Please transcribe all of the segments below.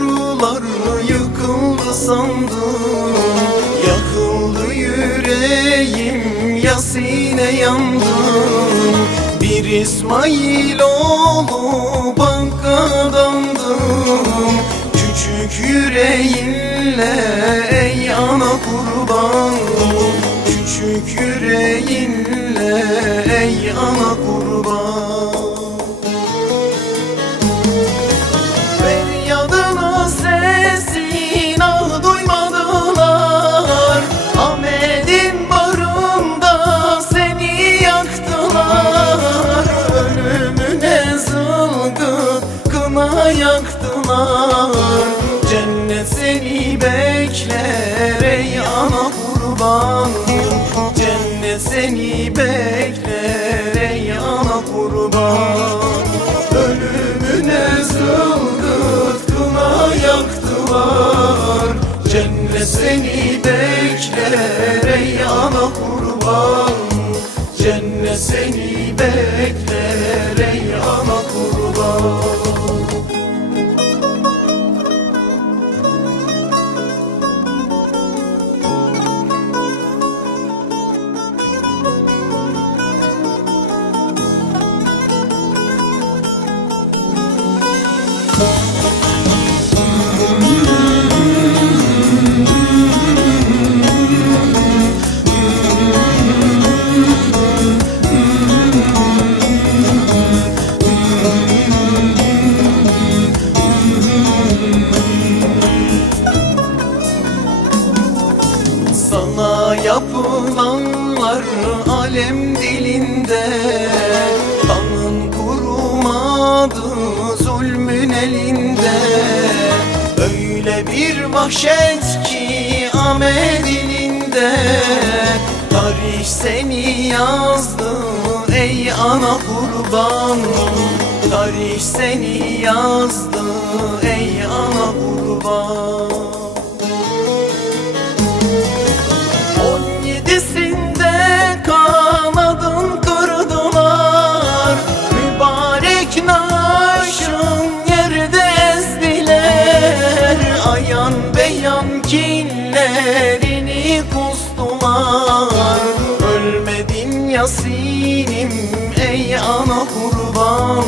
kurular yıkıldı sandım Yakıldı yüreğim yasine yandım Bir İsmail oğlu bankadamdım Küçük yüreğinle ey ana kurban. Küçük yüreğinle ey ana kurban kına yaktılar Cennet seni bekler ey ana kurban Cennet seni bekler ey ana kurban Ölümüne zılgıt kına yaktılar. Cennet seni bekler ey ana kurban Cennet seni yapılanlar alem dilinde. Kanın kurumadı zulmün elinde. Öyle bir vahşet ki amel dilinde. Tarih seni yazdı ey ana kurban. Tarih seni yazdı ey ana kurban kinlerini kustular Ölmedin yasinim ey ana kurban.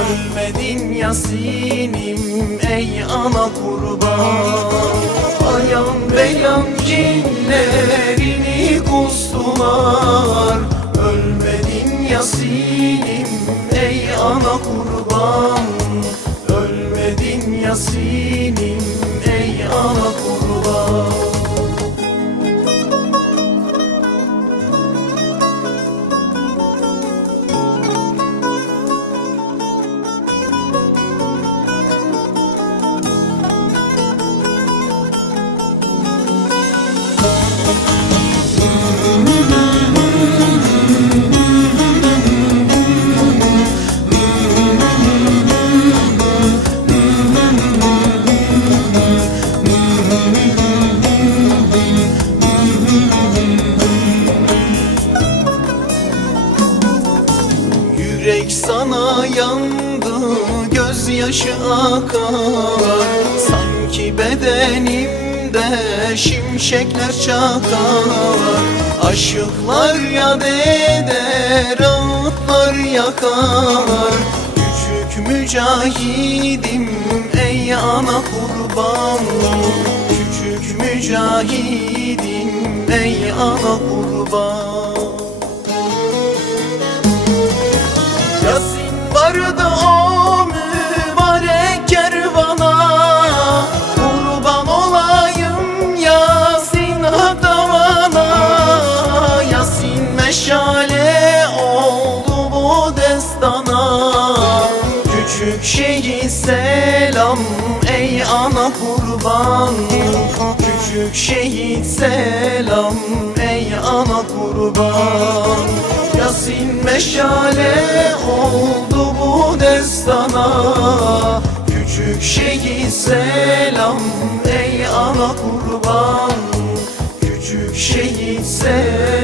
Ölmedin yasinim ey ana kurban. Ayan beyan cinlerini kustular Ölmedin yasinim ey ana kurban. Ölmedin yasinim Sana yandı gözyaşı akar. Sanki bedenimde şimşekler çakar. Aşıklar yad eder ağıtlar yakar. Küçük mücahidim ey ana kurban Küçük mücahidim ey ana kurban Şehit selam ey ana kurban. Küçük şehit selam ey ana kurban. Yasin meşale oldu bu destana. Küçük şehit selam ey ana kurban. Küçük şehit selam